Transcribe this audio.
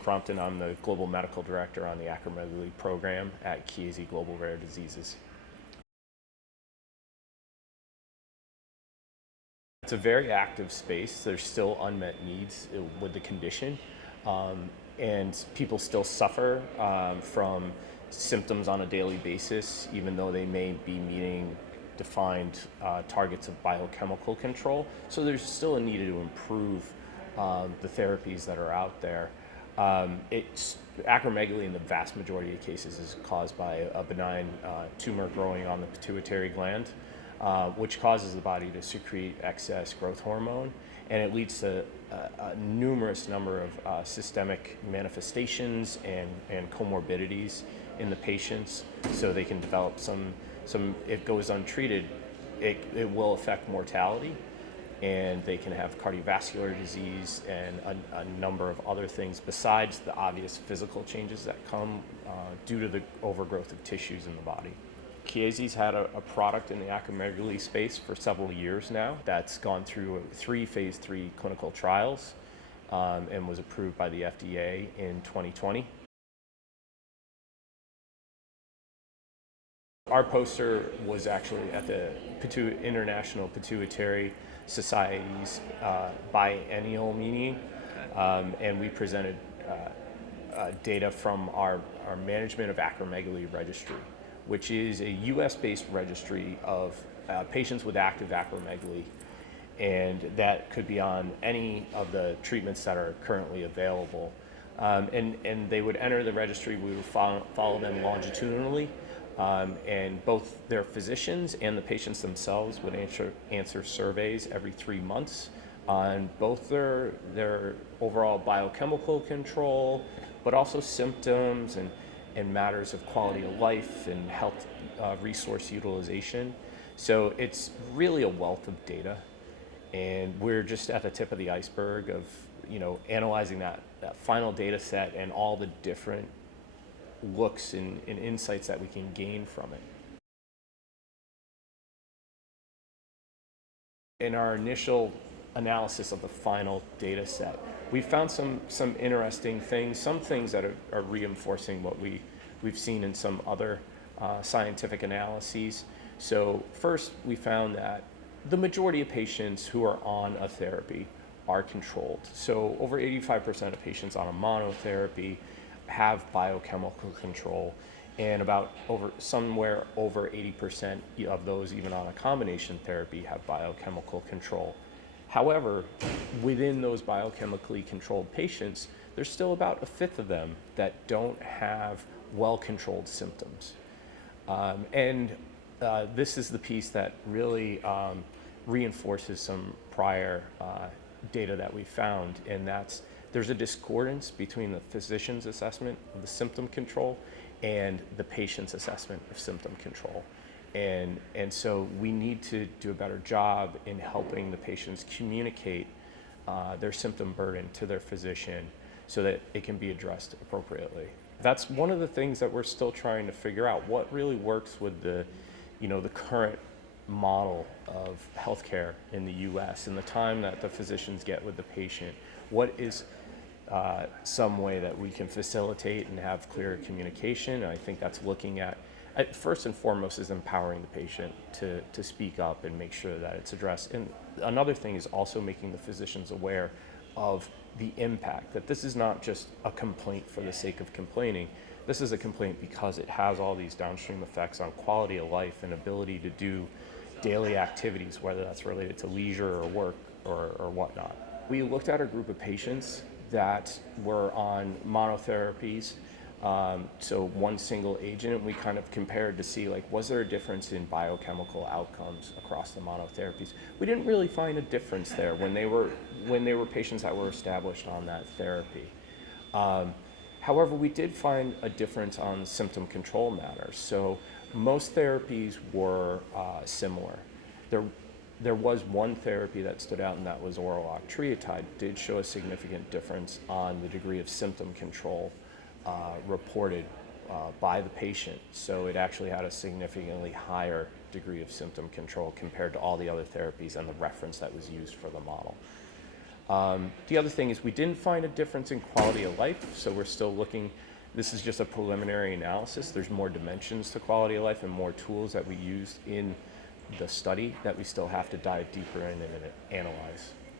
Crompton. I'm the Global Medical Director on the Acromegaly Program at Chiesi Rare Diseases. It's a very active space. There's still unmet needs with the condition, and people still suffer from symptoms on a daily basis, even though they may be meeting defined targets of biochemical control. So there's still a need to improve the therapies that are out there. Acromegaly in the vast majority of cases is caused by a benign tumor growing on the pituitary gland, which causes the body to secrete excess growth hormone, and it leads to a numerous number of systemic manifestations and comorbidities in the patients. So they can develop some if it goes untreated, it will affect mortality, and they can have cardiovascular disease and a number of other things besides the obvious physical changes that come due to the overgrowth of tissues in the body. Chiesi's had a product in the acromegaly space for several years now that's gone through 3 phase 3 clinical trials and was approved by the FDA in 2020. Our poster was actually at the International Pituitary Society's biennial meeting, and we presented data from our Management of Acromegaly Registry, which is a US-based registry of patients with active acromegaly, and that could be on any of the treatments that are currently available. And they would enter the registry. We would follow them longitudinally, and both their physicians and the patients themselves would answer surveys every 3 months on both their overall biochemical control, but also symptoms and matters of quality of life and health resource utilization. So it's really a wealth of data, and we're just at the tip of the iceberg of analyzing that final data set and all the different looks and insights that we can gain from it. In our initial analysis of the final data set, we found some interesting things, some things that are reinforcing what we've seen in some other scientific analyses. So first, we found that the majority of patients who are on a therapy are controlled. So over 85% of patients on a monotherapy have biochemical control, and somewhere over 80% of those even on a combination therapy have biochemical control. However, within those biochemically controlled patients, there's still about a fifth of them that don't have well-controlled symptoms. This is the piece that really reinforces some prior data that we found, and there's a discordance between the physician's assessment of the symptom control and the patient's assessment of symptom control. And so we need to do a better job in helping the patients communicate their symptom burden to their physician so that it can be addressed appropriately. That's one of the things that we're still trying to figure out, what really works with the current model of healthcare in the US and the time that the physicians get with the patient. What is some way that we can facilitate and have clear communication? I think that's looking at first and foremost is empowering the patient to speak up and make sure that it's addressed. And another thing is also making the physicians aware of the impact, that this is not just a complaint for the sake of complaining. This is a complaint because it has all these downstream effects on quality of life and ability to do daily activities, whether that's related to leisure or work or whatnot. We looked at a group of patients that were on monotherapies, so one single agent, and we kind of compared to see, was there a difference in biochemical outcomes across the monotherapies? We didn't really find a difference there when they were patients that were established on that therapy. However, we did find a difference on symptom control matters. So most therapies were similar. There was one therapy that stood out, and that was oral octreotide. Did show a significant difference on the degree of symptom control reported by the patient. So it actually had a significantly higher degree of symptom control compared to all the other therapies and the reference that was used for the model. The other thing is we didn't find a difference in quality of life, so we're still looking. This is just a preliminary analysis. There's more dimensions to quality of life and more tools that we used in the study that we still have to dive deeper in and analyze.